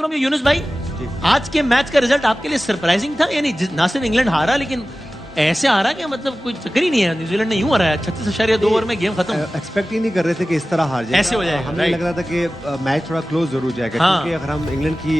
From you Yunus भाई, आज के मैच का रिजल्ट आपके लिए सरप्राइजिंग था? यानी ना सिर्फ इंग्लैंड हारा, लेकिन ऐसे हारा कि मतलब कोई चक्कर ही नहीं है, न्यूजीलैंड ने यूं हराया 36.2 ओवर में गेम खत्म। एक्सपेक्ट ही नहीं कर रहे थे कि इस तरह हार जाएगा, ऐसे हो जाएगा। हमें लग रहा था कि मैच थोड़ा क्लोज जरूर जाएगा। हाँ। क्योंकि अगर हम इंग्लैंड की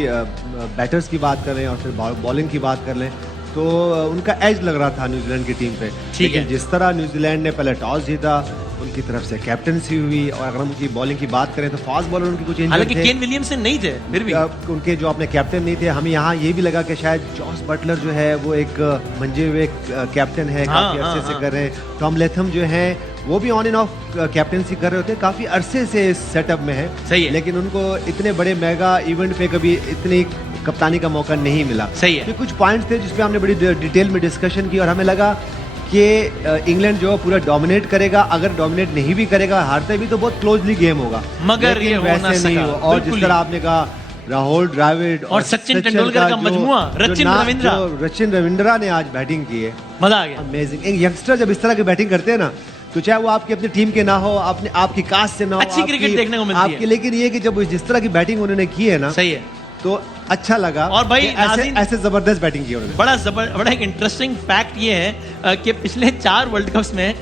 बैटर्स की बात करें और फिर बॉलिंग की बात कर लें तो उनका एज लग रहा था न्यूजीलैंड की टीम पे। लेकिन जिस तरह न्यूजीलैंड ने पहले टॉस जीता, उनकी तरफ से कैप्टनसी हुई, और अगर हम उनकी बॉलिंग की बात करें तो फास्ट बॉलर उनकी कुछ इंजर्ड थे, केन विलियमसन नहीं थे, फिर भी उनके जो अपने कैप्टन नहीं थे। हमें यहाँ ये भी लगा कि शायद जॉस बटलर जो है वो एक मंजे हुए कैप्टन है, काफी अरसे से कर रहे हैं। टॉम लेथम जो है वो भी ऑन एंड ऑफ कैप्टनसी कर रहे होते हैं, काफी अरसे से इस सेटअप में है। सही है। लेकिन उनको इतने बड़े मेगा इवेंट पे कभी इतनी कप्तानी का मौका नहीं मिला। सही है। तो कुछ पॉइंट्स थे जिसपे हमने बड़ी डिटेल में डिस्कशन की, और हमें लगा कि इंग्लैंड जो पूरा डोमिनेट करेगा। अगर डोमिनेट नहीं भी करेगा, हारते भी तो बहुत क्लोजली गेम होगा, मगर ये वैसे नहीं हो। और जिस तरह आपने कहा राहुल द्रविड़ और सचिन तेंदुलकर का मजमुआ, रचिन रविंद्रा ने आज बैटिंग की है, मजा आ गया। अमेजिंग। एक यंगस्टर जब इस तरह की बैटिंग करते हैं ना, तो चाहे वो आपकी अपनी टीम के ना हो, अपने आपकी कास्ट से ना हो, अच्छी क्रिकेट देखने को मिलती है। लेकिन ये कि जब जिस तरह की बैटिंग उन्होंने की है ना, सही है, तो अच्छा लगा। और भाई ऐसे जबरदस्त बैटिंग की उन्होंने। बड़ा एक इंटरेस्टिंग फैक्ट ये है कि पिछले 4 वर्ल्ड कप्स में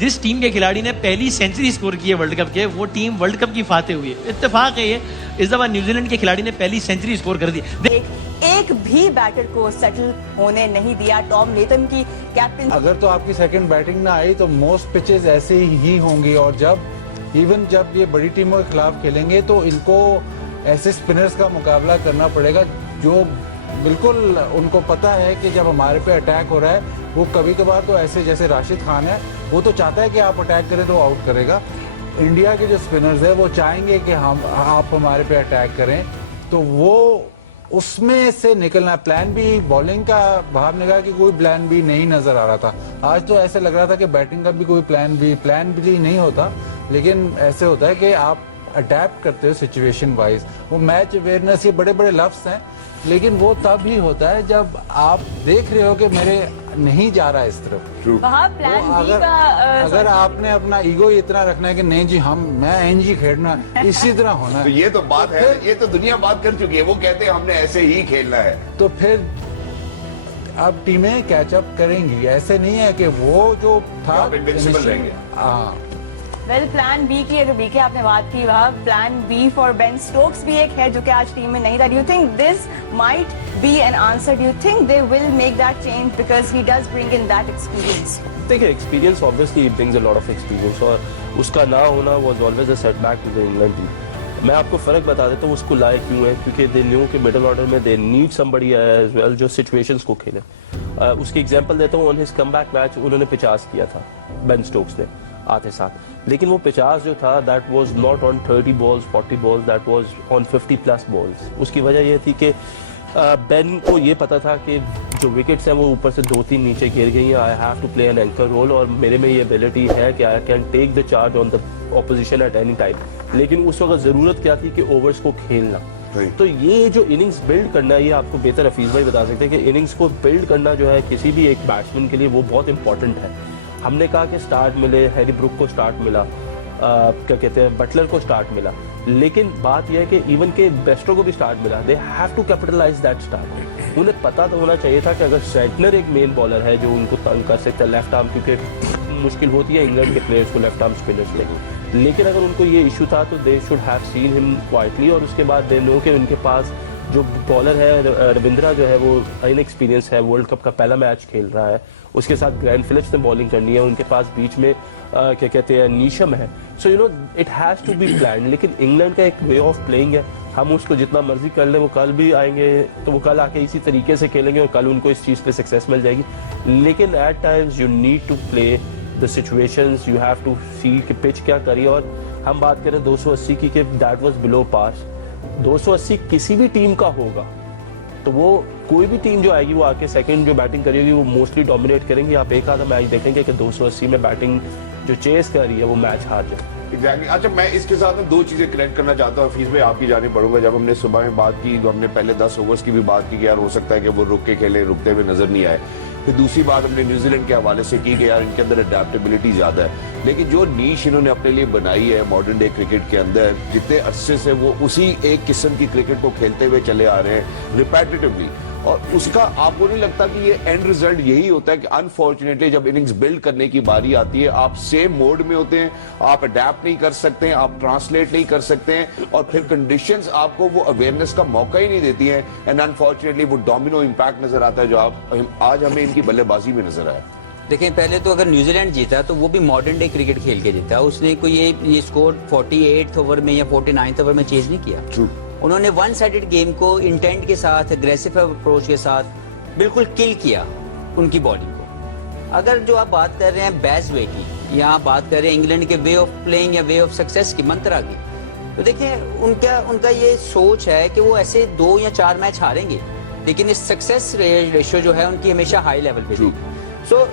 जिस टीम के खिलाड़ी ने पहली सेंचुरी स्कोर की है वर्ल्ड कप के, वो टीम वर्ल्ड कप की फाते हुई है। इत्तेफाक है ये, इस दफा न्यूजीलैंड के खिलाड़ी ने पहली सेंचुरी स्कोर कर दी। एक भी बैटर को सेटल होने नहीं दिया टॉम लेथम की कैप्टन। अगर तो आपकी सेकंड बैटिंग ना आई तो मोस्ट पिचेस ऐसे ही होंगी, और जब ये बड़ी टीमों के खिलाफ खेलेंगे तो इनको ऐसे स्पिनर्स का मुकाबला करना पड़ेगा जो बिल्कुल उनको पता है कि जब हमारे पे अटैक हो रहा है, वो कभी कभार तो ऐसे जैसे राशिद खान है, वो तो चाहता है कि आप अटैक करें तो आउट करेगा। इंडिया के जो स्पिनर्स है वो चाहेंगे कि आप हमारे पे अटैक करें, तो वो उसमें से निकलना। प्लान बी बॉलिंग का बाहर निकाल कि कोई प्लान बी नहीं नजर आ रहा था। आज तो ऐसे लग रहा था कि बैटिंग का भी कोई प्लान बी नहीं होता, लेकिन ऐसे होता है कि आप अडेप्ट करते हो सिचुएशन वाइज। वो मैच अवेयरनेस, ये बड़े बड़े लफ्ज हैं, लेकिन वो तब ही होता है जब आप देख रहे हो कि मेरे नहीं जा रहा है इस तरफ। अगर आपने अपना ईगो इतना रखना है कि नहीं जी मैं एनजी खेलना, इसी तरह होना है। तो ये तो बात है, ये तो दुनिया बात कर चुकी है। वो कहते हैं हमने ऐसे ही खेलना है, तो फिर अब टीमें कैचअप करेंगी। ऐसे नहीं है कि वो जो था इनविंसिबल रहेंगे। हाँ, वेल प्लान बी की अगर बी की आपने बात की, वह plan B for Ben Stokes भी एक है जो कि आज टीम में नहीं था। Do you think this might be an answer? Do you think they will make that change because he does bring in that experience? देखिए, experience obviously brings a lot of experience, और उसका ना होना was always a setback to the England team. मैं आपको फर्क बता देता हूँ उसको लायक क्यों है, क्योंकि दे न्यू के मिडिल ऑर्डर में they need somebody as well जो सिचुएशंस को खेले। उसकी एग्जांपल देता हूँ, ऑन हिज कमबैक मैच उन्होंने 50 किया था बेन स्टोक्स ने आते साथ, लेकिन वो 50 जो था that was not on 30 balls 40 balls, that was on 50 plus balls. उसकी वजह यह थी कि बेन को ये पता था कि जो विकेट्स हैं वो ऊपर से 2-3 नीचे गिर गई हैं, I have to play an anchor role, और मेरे में ये एबिलिटी है कि I can take the charge on the opposition at any time. लेकिन उस वक्त ज़रूरत क्या थी कि ओवर्स को खेलना। तो ये जो इनिंग्स बिल्ड करना है, ये आपको बेहतर हफीज़ भाई बता सकते हैं कि इनिंग्स को बिल्ड करना जो है किसी भी एक बैट्समैन के लिए वो बहुत इंपॉर्टेंट है। हमने कहा कि स्टार्ट मिले, हैरी ब्रुक को स्टार्ट मिला, क्या कहते हैं बटलर को स्टार्ट मिला, लेकिन बात यह है कि इवन के बेस्टो को भी स्टार्ट मिला। They have to capitalize that start. उन्हें पता तो होना चाहिए था कि अगर सेंटनर एक मेन बॉलर है जो उनको तंग कर सकता है लेफ्ट आर्म, क्योंकि मुश्किल होती है इंग्लैंड के प्लेयर्स को लेफ्ट आर्म स्पिनर्स में, लेकिन अगर उनको ये इशू था तो they should have seen him quietly, और उसके बाद दे नो कि उनके पास जो बॉलर है रविंद्रा जो है वो इनएक्सपीरियंस है, वर्ल्ड कप का पहला मैच खेल रहा है, उसके साथ ग्रैंड फिलिप्स ने बॉलिंग करनी है, उनके पास बीच में क्या कहते हैं नीशम है। So you know it has to be planned. लेकिन इंग्लैंड का एक वे ऑफ प्लेइंग है, हम उसको जितना मर्जी कर लें, वो कल भी आएंगे तो वो कल आके इसी तरीके से खेलेंगे और कल उनको इस चीज़ पे सक्सेस मिल जाएगी। लेकिन at times you need to play the situations, you have to see कि पिच क्या करिए। और हम बात करें 280 की कि दैट वाज बिलो पास, 280 किसी भी टीम का होगा तो वो कोई भी टीम जो आएगी वो आके सेकंड जो बैटिंग करेगी वो मोस्टली डोमिनेट करेंगे। आप एक आधा मैच देखेंगे कि 280 में बैटिंग जो चेस कर रही है वो मैच हार जाए। एग्जैक्टली। अच्छा, मैं इसके साथ में 2 चीजें करेक्ट करना चाहता हूँ। हफीज भाई आपकी जानिब बढ़ूंगा। जब हमने सुबह में बात की तो हमने पहले 10 ओवर्स की भी बात की कि यार हो सकता है कि वो रुक के खेले, रुकते हुए नजर नहीं आए। फिर दूसरी बात हमने न्यूजीलैंड के हवाले से की कि यार इनके अंदर अडेप्टेबिलिटी ज्यादा है, लेकिन जो नीश इन्होंने अपने लिए बनाई है मॉडर्न डे क्रिकेट के अंदर, जितने अरसे से वो उसी एक किस्म की क्रिकेट को खेलते हुए चले आ रहे हैं रिपीटेटिवली, और उसका आपको नहीं लगता कि ये एंड रिजल्ट यही होता है कि अनफॉर्चुनेटली जब इनिंग्स बिल्ड करने की बारी आती है आप सेम मोड में होते हैं, आप अडेप्ट नहीं कर सकते हैं, आप ट्रांसलेट नहीं कर सकते हैं, और फिर कंडीशंस आपको वो अवेयरनेस का मौका ही नहीं देती हैं, एंड अनफॉर्चुनेटली वो डोमिनो इंपैक्ट नजर आता है जो आज हमें इनकी बल्लेबाजी में नजर आया। देखें, पहले तो अगर न्यूजीलैंड जीता तो वो भी मॉडर्न डे क्रिकेट खेल के जीता, उसने कोई ये स्कोर 48th ओवर में या 49th ओवर में चेंज नहीं किया। True. उन्होंने वन साइडेड गेम को इंटेंट के साथ, एग्रेसिव अप्रोच के साथ बिल्कुल किल किया उनकी बॉलिंग को। अगर जो आप बात कर रहे हैं बैस वे की, या आप बात कर रहे हैं इंग्लैंड के वे ऑफ प्लेइंग या वे ऑफ सक्सेस की, मंत्रा की, तो देखें उनका ये सोच है कि वो ऐसे 2 या 4 मैच हारेंगे, लेकिन इस सक्सेस रेशियो जो है उनकी हमेशा हाई लेवल पे थी। सो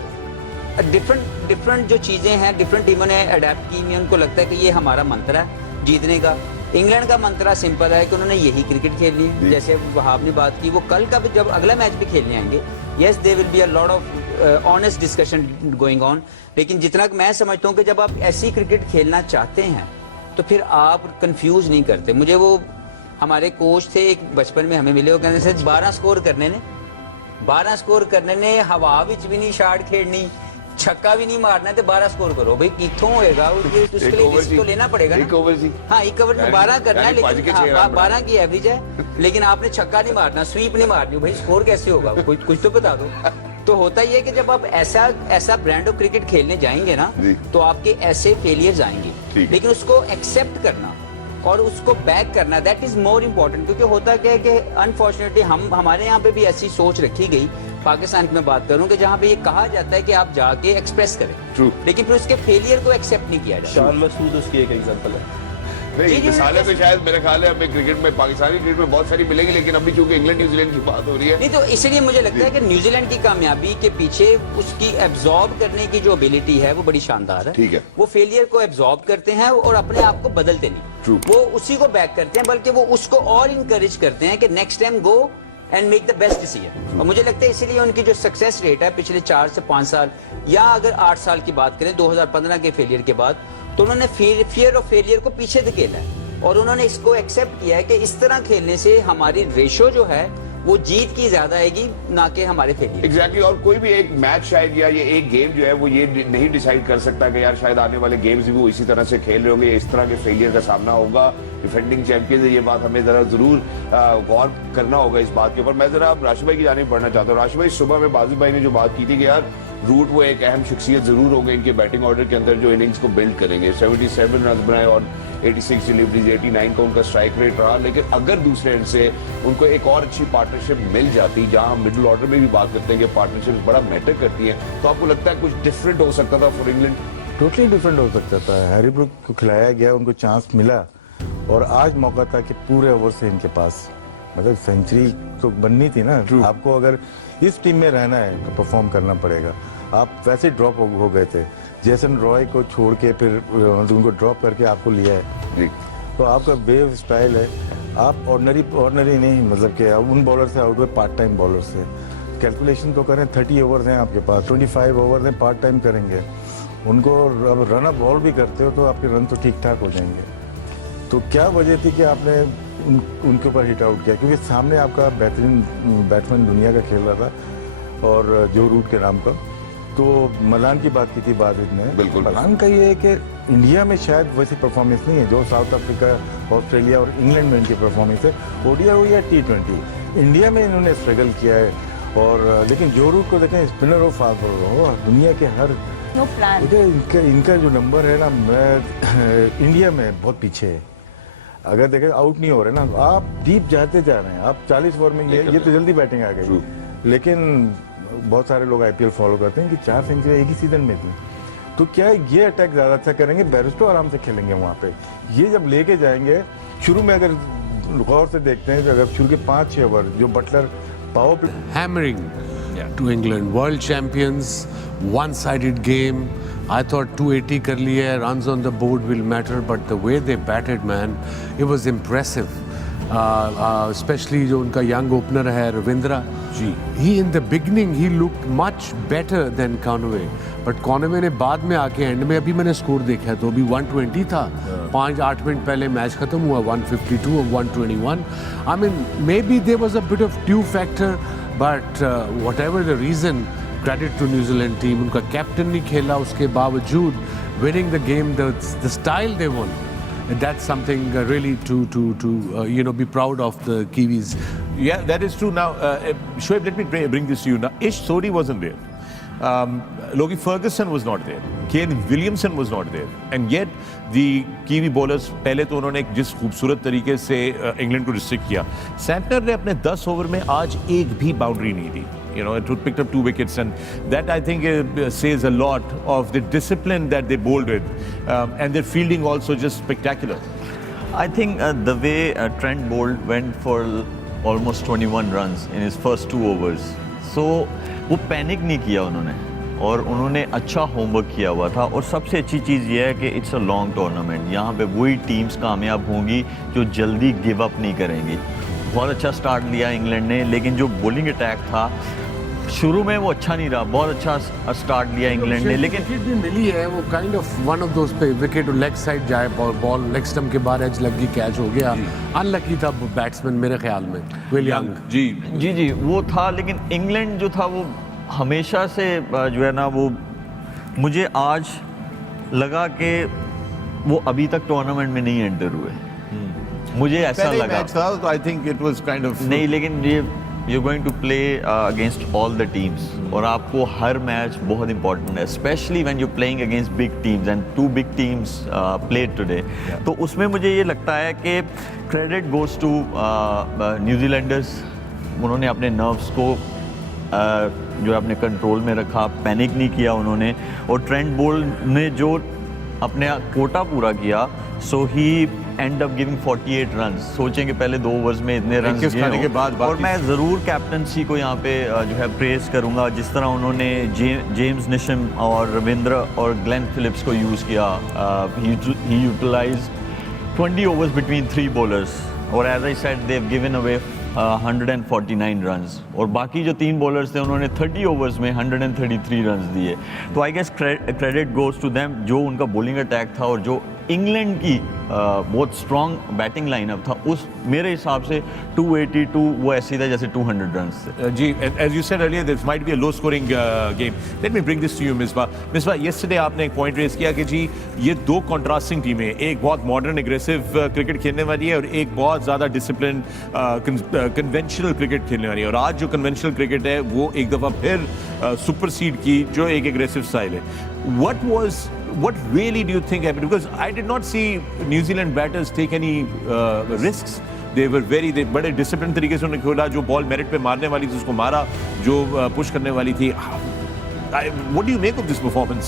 डिफरेंट जो चीजें हैं डिफरेंट टीमों ने अडेप्ट की हैं, उनको लगता है कि ये हमारा मंत्र है जीतने का। इंग्लैंड का मंत्रा सिंपल है कि उन्होंने यही क्रिकेट खेलनी है, जैसे वहाब ने बात की, वो कल का भी जब अगला मैच भी खेलने आएंगे, yes they will be a lot of honest discussion going on, लेकिन जितना मैं समझता हूँ कि जब आप ऐसी क्रिकेट खेलना चाहते हैं तो फिर आप कंफ्यूज नहीं करते। मुझे वो हमारे कोच थे एक बचपन में हमें मिले, वो कहते थे 12 स्कोर करने ने हवा विच भी नहीं शाट खेलनी, छक्का भी नहीं मारना, तो 12 स्कोर करो भाई, कितों होएगा उसके लिए रिस्क तो लेना पड़ेगा ना। हाँ, एक ओवर में 12 करना है, लेकिन 12 की एवरेज है, लेकिन आपने छक्का नहीं मारना, स्वीप नहीं मारनी, भाई स्कोर कैसे होगा, कुछ तो बता दो। तो होता ही है कि जब आप ऐसा ब्रांड ऑफ क्रिकेट खेलने जाएंगे ना, तो आपके ऐसे फेलियर्स आएंगे, लेकिन उसको एक्सेप्ट करना और उसको बैक करना, दैट इज मोर इम्पोर्टेंट। क्योंकि होता क्या है कि अनफॉर्चुनेटली हमारे यहाँ पे भी ऐसी सोच रखी गई, पाकिस्तान की मैं बात करूं, कि जहाँ पे ये कहा जाता है कि आप जाके एक्सप्रेस करें, लेकिन फिर उसके फेलियर को एक्सेप्ट नहीं किया जाता। शान मसूद उसकी एक एग्जांपल है। नहीं, मिसालें तो शायद मेरे ख्याल है हमें क्रिकेट में, पाकिस्तानी क्रिकेट में बहुत सारी मिलेगी, लेकिन अभी चूंकि इंग्लैंड न्यूजीलैंड की बात हो रही है, नहीं तो इसलिए मुझे लगता है कि न्यूजीलैंड की कामयाबी के पीछे उसकी एब्जॉर्ब करने की जो एबिलिटी है वो बड़ी शानदार है। ठीक है। वो फेलियर को एब्जॉर्ब करते हैं और अपने आप को बदलते नहीं, वो उसी को बैक करते हैं, बल्कि वो उसको और इंकरेज करते हैं कि next time go and make the best decision. और मुझे लगता है इसीलिए उनकी जो सक्सेस रेट है पिछले 4 से 5 साल या अगर 8 साल की बात करें 2015 के फेलियर के बाद, तो उन्होंने फियर ऑफ फेलियर को पीछे धकेला है और उन्होंने इसको एक्सेप्ट किया है कि इस तरह खेलने से हमारी रेशो जो है वो जीत की ज्यादा आएगी, ना कि हमारे फेलियर। एग्जैक्टली। और कोई भी एक मैच शायद या ये एक गेम जो है वो ये नहीं डिसाइड कर सकता कि यार शायद आने वाले गेम्स भी वो इसी तरह से खेल रहे होंगे, इस तरह के फेलियर का सामना होगा। डिफेंडिंग चैंपियन है, ये बात हमें जरा जरूर गौर करना होगा इस बात के ऊपर। मैं जरा राशिद भाई की जानिब बढ़ना चाहता हूँ। राशिद भाई, सुबह में बाजिद भाई ने जो बात की थी कि यार रूट वो एक अहम शख्सियत जरूर होंगे इनके बैटिंग ऑर्डर के अंदर जो इनिंग्स को बिल्ड करेंगे। 77 रन बनाए और 86 डिलीवरीज, 89 का उनका स्ट्राइक रेट रहा, लेकिन अगर दूसरे एंड से उनको एक और अच्छी पार्टनरशिप मिल जाती, जहां हम मिडिल ऑर्डर में भी बात करते हैं कि पार्टनरशिप बड़ा मैटर करती है, तो आपको लगता है कुछ डिफरेंट हो सकता था फॉर इंग्लैंड? टोटली डिफरेंट हो सकता था। हैरी ब्रूक को खिलाया गया, उनको चांस मिला, और आज मौका था कि पूरे ओवर से इनके पास मतलब सेंचुरी तो बननी थी ना। आपको अगर इस टीम में रहना है तो परफॉर्म करना पड़ेगा। आप वैसे ड्रॉप हो गए थे, जेसन रॉय को छोड़ के फिर उनको ड्रॉप करके आपको लिया है, तो आपका वेव स्टाइल है। आप ऑर्डिनरी नहीं, मतलब कि उन बॉलर से आउट हुए पार्ट टाइम बॉलर से। कैलकुलेशन तो करें, 30 ओवर्स हैं आपके पास, 25 ओवर हैं पार्ट टाइम करेंगे उनको। अब रन अप बॉल भी करते हो तो आपके रन तो ठीक ठाक हो जाएंगे। तो क्या वजह थी कि आपने उनके ऊपर हिट आउट किया? क्योंकि सामने आपका बेहतरीन बैट्समैन दुनिया का खेल रहा था, और जो रूट के नाम का। तो मलान की बात की थी बाद में, बिल्कुल। मलान का ये है कि इंडिया में शायद वैसी परफॉर्मेंस नहीं है जो साउथ अफ्रीका, ऑस्ट्रेलिया और इंग्लैंड में इनकी परफॉर्मेंस है। ओडीआई हो या T20, इंडिया में इन्होंने स्ट्रगल किया है। और लेकिन जो रूट को देखें, स्पिनर हो, फास्ट बॉलर हो, दुनिया के हर इनका जो नंबर है ना, मैं इंडिया में बहुत पीछे है। अगर देखें आउट नहीं हो रहे ना, आप डीप जाते जा रहे हैं। आप 40 ओवर में ये तो जल्दी बैटिंग आ गई, लेकिन बहुत सारे लोग आईपीएल फॉलो करते हैं कि 4 सेंचुरी एक ही सीजन में थी। तो क्या ये अटैक ज्यादा अच्छा करेंगे? बैरिस्टो आराम से खेलेंगे वहां पे। ये जब लेके जाएंगे, शुरू में अगर गौर से देखते हैं, अगर शुरू के 5-6 ओवर जो बटलर पावर पे hammering to England, world champions, one-sided game. I thought 280 कर लिए, runs on the board will matter, but the way they batted, man, it was impressive. Especially जो उनका यंग ओपनर है Ravindra ji, he in the beginning ही looked much better than Conway, but Conway ने बाद में आके एंड में, अभी मैंने स्कोर देखा तो अभी 120 था, 5-8 मिनट पहले मैच खत्म हुआ 152 और 121. I mean maybe there was a bit of dew factor, but whatever the reason, credit to New Zealand team. उनका कैप्टन नहीं खेला, उसके बावजूद winning the game, the style they won, that's something really to be proud of the Kiwis. Yeah, that is true. Now, Shoaib, let me bring this to you. Now, Ish Sodhi wasn't there. Logie Ferguson was not there. Kane Williamson was not there. And yet, the Kiwi bowlers, पहले तो उन्होंने जिस खूबसूरत तरीके से England को restrict किया, Santner ने अपने 10 ओवर में आज एक भी बाउंड्री नहीं दी. You know, it picked up 2 wickets, and that I think says a lot of the discipline that they bowled with, and their fielding also just spectacular. I think the way Trent bowled went for almost 21 runs in his first 2 overs. So वो panic नहीं किया उन्होंने, और उन्होंने अच्छा homework किया हुआ था. और सबसे अच्छी चीज़ ये है कि इट्स अ लॉन्ग टूर्नामेंट. यहाँ पे वही टीम्स कामयाब होंगी जो जल्दी गिव अप नहीं करेंगी. बहुत अच्छा स्टार्ट लिया इंग्लैंड ने, लेकिन जो बॉलिंग अटैक था शुरू में वो अच्छा नहीं रहा. बहुत अच्छा स्टार्ट लिया इंग्लैंड ने, लेकिन विकेट भी मिली है, वो kind of one of those पे विकेट लेग साइड जाए, बॉल लेग स्टंप के बाहर एज लगी, कैच हो गया. अनलकी था बैट्समैन मेरे ख्याल में, विल यंग. जी वो था. लेकिन इंग्लैंड जो था वो हमेशा से जो है ना, वो मुझे आज लगा कि वो अभी तक टूर्नामेंट में नहीं एंटर हुए. मुझे ऐसा लगा. तो I think it was kind of नहीं, लेकिन ये you're going to play against all the teams, और आपको हर मैच बहुत इंपॉर्टेंट है, specially when you playing against big teams, and 2 big teams played today. तो उसमें मुझे ये लगता है कि क्रेडिट गोज टू न्यूजीलैंडर्स. उन्होंने अपने नर्व्स को जो है अपने कंट्रोल में रखा, पैनिक नहीं किया उन्होंने. और ट्रेंट बोल्ट ने जो अपने कोटा पूरा किया, सो ही एंड अप गिविंग 48 रन्स. सोचेंगे पहले 2 ओवर्स में इतने रन खाने के बाद. और मैं ज़रूर कैप्टनसी को यहाँ पे जो है प्रेज करूँगा, जिस तरह उन्होंने जेम्स निशम और रविंद्र और ग्लेन फिलिप्स को यूज़ किया. He utilize 20 overs between 3 bowlers, और as I said they have given away 149 runs. और बाकी जो 3 बॉलर्स थे उन्होंने 30 ओवर्स में 133 रन्स दिए. तो I guess credit goes to them. जो उनका बॉलिंग अटैक था और जो इंग्लैंड की बहुत स्ट्रॉन्ग बैटिंग लाइनअप था, उस मेरे हिसाब से 282 वो ऐसे था जैसे 200 रन्स थे. जी, as you said earlier, this might be a low scoring game. Let me bring this to you, Misbah. Misbah, yesterday आपने एक पॉइंट रेज किया कि जी ये 2 कॉन्ट्रास्टिंग टीमें, एक बहुत मॉडर्न एग्रेसिव क्रिकेट खेलने वाली है और एक बहुत ज़्यादा डिसिप्लिन कन्वेंशनल क्रिकेट खेलने वाली है. और आज जो कन्वेंशनल क्रिकेट है वो एक दफ़ा फिर सुपरसीड की जो एक एग्रेसिव स्टाइल है. What really do you think happened? Because I did not see New Zealand batters take any risks. They बड़े डिसिप्लिन तरीके से उन्होंने खेला. जो बॉल मेरिट पे मारने वाली थी उसको मारा, जो पुश करने वाली थी. What do you make of this performance?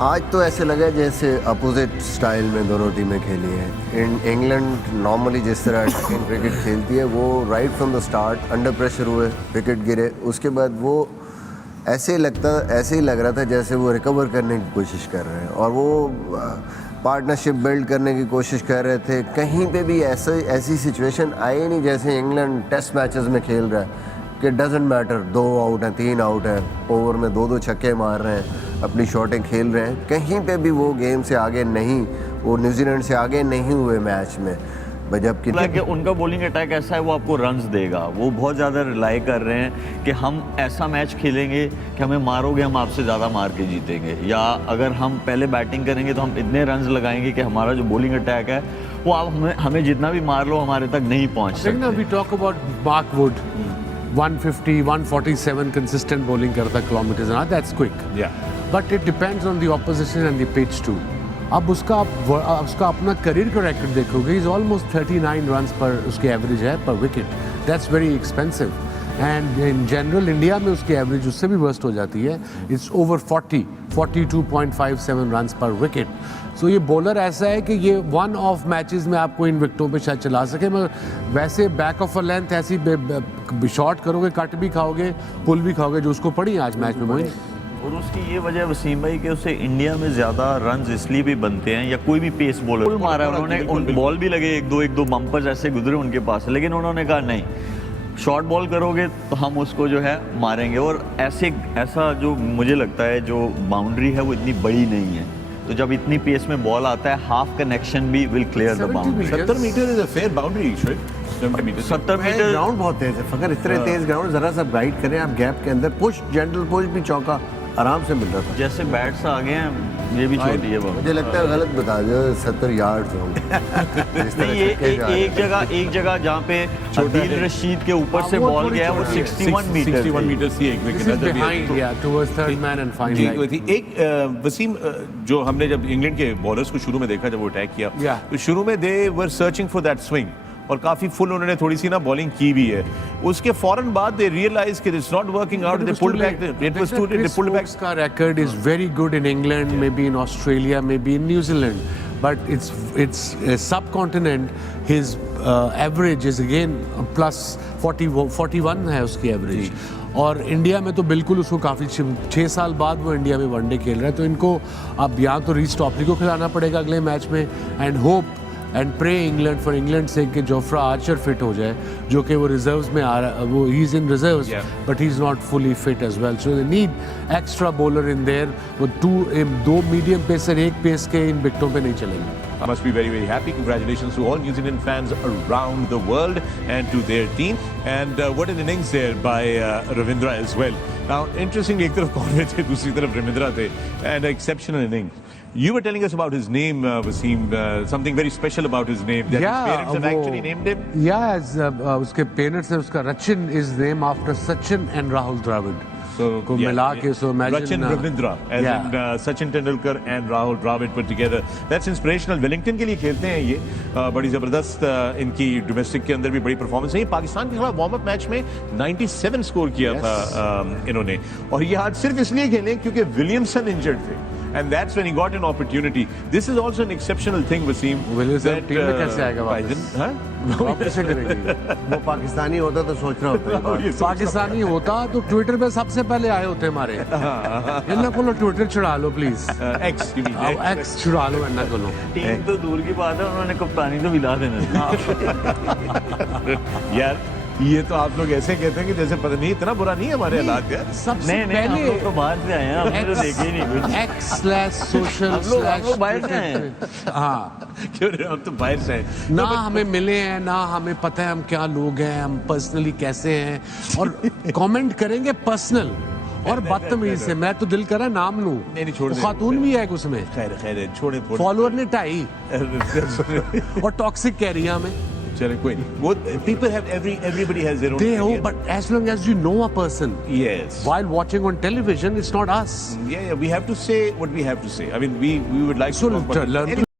आज तो ऐसे लगा जैसे अपोजिट स्टाइल में दोनों टीमें खेली हैं. इंग्लैंड नॉर्मली जिस तरह अटैकिंग क्रिकेट खेलती है, वो right from the start under pressure हुए, विकेट गिरे, उसके बाद वो ऐसे ही लग रहा था जैसे वो रिकवर करने की कोशिश कर रहे हैं, और वो पार्टनरशिप बिल्ड करने की कोशिश कर रहे थे. कहीं पे भी ऐसी सिचुएशन आई नहीं जैसे इंग्लैंड टेस्ट मैचेस में खेल रहा है कि डजेंट मैटर 2 आउट हैं, 3 आउट हैं, ओवर में 2-2 छक्के मार रहे हैं, अपनी शॉटें खेल रहे हैं. कहीं पे भी वो गेम से आगे नहीं, वो न्यूजीलैंड से आगे नहीं हुए मैच में. जबकि उनका बॉलिंग अटैक ऐसा है, वो आपको रन्स देगा. वो बहुत ज़्यादा रिलाई कर रहे हैं कि हम ऐसा मैच खेलेंगे कि हमें मारोगे, हम आपसे ज़्यादा मार के जीतेंगे, या अगर हम पहले बैटिंग करेंगे तो हम इतने रन्स लगाएंगे कि हमारा जो बॉलिंग अटैक है वो आप हमें जितना भी मार लो हमारे तक नहीं पहुँच सकते. We talk about Mark Wood 150, 147 consistent bowling करता kilometres, that's quick. But it depends on the opposition and the pitch too. अब उसका अपना करियर का रिकॉर्ड देखोगे, इज ऑलमोस्ट 39 रन्स पर उसकी एवरेज है पर wicket. That's very expensive. And in general India में उसकी एवरेज उससे भी वर्स्ट हो जाती है. इट्स ओवर 42.57 रन्स पर विकेट. सो ये बॉलर ऐसा है कि ये 1 ऑफ मैचेस में आपको इन विकेटों पे शायद चला सके, मगर वैसे बैक ऑफ अ लेंथ ऐसी शॉट करोगे, कट भी खाओगे, पुल भी खाओगे, जो उसको पड़ी आज मैच में. वही और उसकी ये वजह वसीम भाई कि उसे इंडिया में ज्यादा रन्स इसलिए भी बनते हैं या कोई भी पेस बॉलर फुल मारा उन्होंने, बॉल भी लगे एक दो बम्पर्स ऐसे गुजरे उनके पास, लेकिन उन्होंने कहा नहीं, शॉर्ट बॉल करोगे तो हम उसको जो है मारेंगे। और ऐसा जो मुझे लगता है जो बाउंड्री है वो इतनी बड़ी नहीं है, तो जब इतनी पेस में बॉल आता है हाफ कनेक्शन भी will clear the boundary. 70 metre is a fair boundary, 70 metre ground बहुत तेज है, अगर इतने तेज ग्राउंड जरा सा गाइड करें आप गैप के अंदर, पुश जनरल पुश भी चौका आराम से मिल रहा था। जैसे बैट्स आ गए हैं ये भी छोटी है बहुत। मुझे लगता है गलत बता दिया, 70 यार्ड्स होंगे। नहीं, ये एक जगह जहाँ पे दिल रशीद के ऊपर से बॉल गया वो 61 मीटर थी, एक wicket behind, yeah, towards third man and fine line. एक वसीम, जो हमने जब इंग्लैंड के बॉलर्स को शुरू में देखा जब वो अटैक किया, तो शुरू में they were searching for that swing और काफी फुल उन्होंने थोड़ी सी ना बॉलिंग की भी है। उसके फौरन बाद दे रियलाइज कि it's not working out, they pulled back, it was too, they pulled back. का record is very good in England, maybe in Australia, maybe in New Zealand, but it's a subcontinent. His average is again plus 41 है उसकी average, और India में तो बिल्कुल उसको काफ़ी 6 साल बाद वो इंडिया में वनडे खेल रहा है, तो इनको अब या तो रीस टॉपली को खिलाना पड़ेगा अगले मैच में, and hope and pray England for England से कि जोफ्रा आर्चर फिट हो जाए, जो कि वो रिजर्व्स में आ रहा, वो he is in reserves but he is not fully fit as well, so they need extra bowler in there. वो दो मीडियम पेसर एक पेस के इन विकेटों पे नहीं चलेंगे। Must be very, very happy. Congratulations to all New Zealand fans around the world and to their team. And what an innings there by Ravindra as well. Now, interestingly, एक तरफ कॉर्वे थे, दूसरी तरफ रविंद्रा थे, and exceptional innings. You were telling us about his name, Wasim. Something very special about his name. That his parents have actually named him. Yeah, उसके parents ने उसका Rachin is named after Sachin and Rahul Dravid. को मिला के, so imagine Rachin Ravindra as in Sachin Tendulkar and Rahul Dravid put together. That's inspirational. Wellington के लिए खेलते हैं ये, बड़ी जबरदस्त इनकी डोमेस्टिक के अंदर भी बड़ी परफॉर्मेंस है। पाकिस्तान के खिलाफ वार्म अप मैच में 97 स्कोर किया था इन्होंने, और ये आज सिर्फ इसलिए खेले क्योंकि विलियमसन इंजर्ड थे, and that's when he got an opportunity. This is also an exceptional thing, Wasim. Williamson team में कैसे आएगा वापस? वापस से करेंगे। वो पाकिस्तानी होता तो सोच रहा होता है, पाकिस्तानी होता तो ट्विटर पे सबसे पहले आए होते हमारे। इन्ना को ट्विटर चढ़ा लो प्लीज, एक्स चढ़ा लो इन्ना को। टीम तो दूर की बात है, उन्होंने कप्तानी तो मिला देना। यार ये तो आप लोग ऐसे कहते हैं कि जैसे पता नहीं, इतना बुरा नहीं है हमारे हालात यार। सबसे नहीं, हम लोग तो बाहर से आए हैं, हमने तो देखे ही नहीं कुछ। x/social हम लोग बाहर से आए हैं। हाँ, क्यों हम तो बाहर से हैं ना, हमें मिले हैं ना, हमें पता है हम क्या लोग हैं, हम पर्सनली कैसे हैं, और कमेंट करेंगे पर्सनल और बदतमीज से। मैं तो दिल करा नाम लूं, नहीं छोड़, खातून भी है उसमें, खैर छोड़े, फॉलोअर ने 2.5 और टॉक्सिक एरिया में। चले कोई नहीं, वो people have everybody has their own they opinion. but as long as you know a person, yes, while watching on television, it's not us. Yeah, we have to say what we have to say. I mean, we would like So to talk about learn to